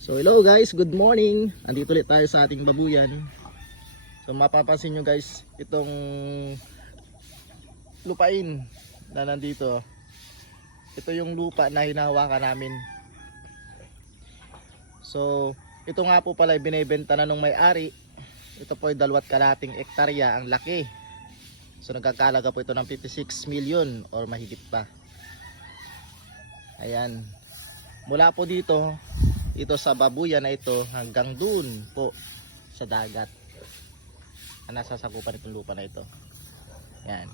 So hello guys, good morning. Andito ulit tayo sa ating babuyan. So mapapansin nyo guys, itong lupain na nandito. Ito yung lupa na hinahawakan namin. So ito nga po pala binebenta na nung may-ari. Ito po ay dalawat kalating ektarya, ang laki. So nagkakalaga po ito ng 56 million or mahigit pa. Ayan. Mula po dito, ito sa babuyan na ito hanggang dun po sa dagat. Ang nasasakupan itong lupa na ito. Yan.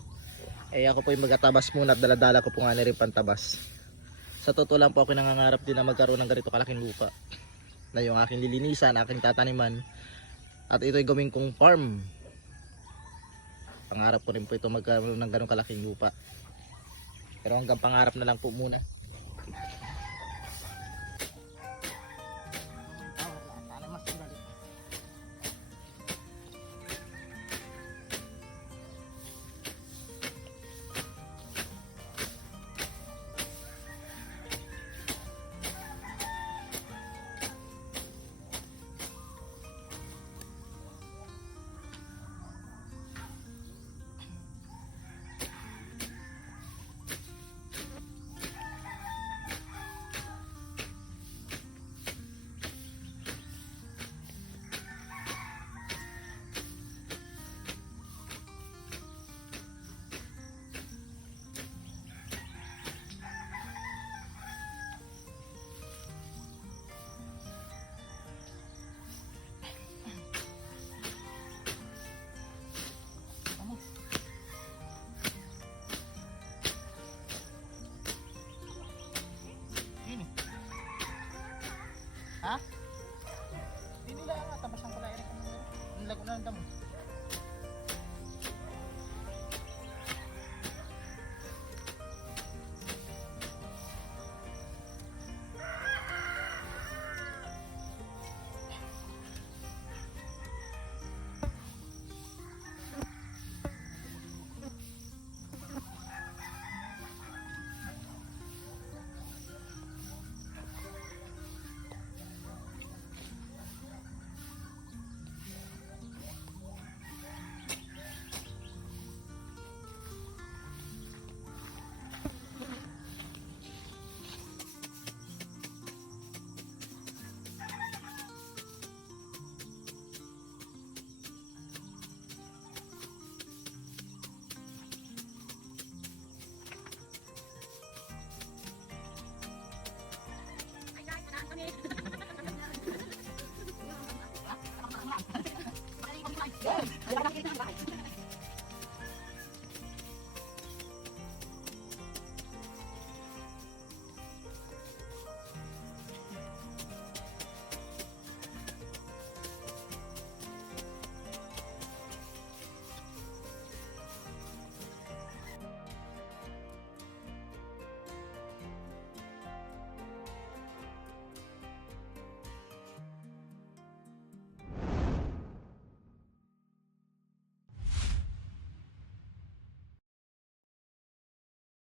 Eh ako po yung magatabas muna at daladala ko po nga na rin pantabas. Sa totoo lang po ako nangangarap din na magkaroon ng ganito kalaking lupa. Na yung aking lilinisan, aking tataniman. At ito ay gawin kong farm. Pangarap ko rin po ito magkaroon ng ganong kalaking lupa. Pero hanggang pangarap na lang po muna. Na ang damo.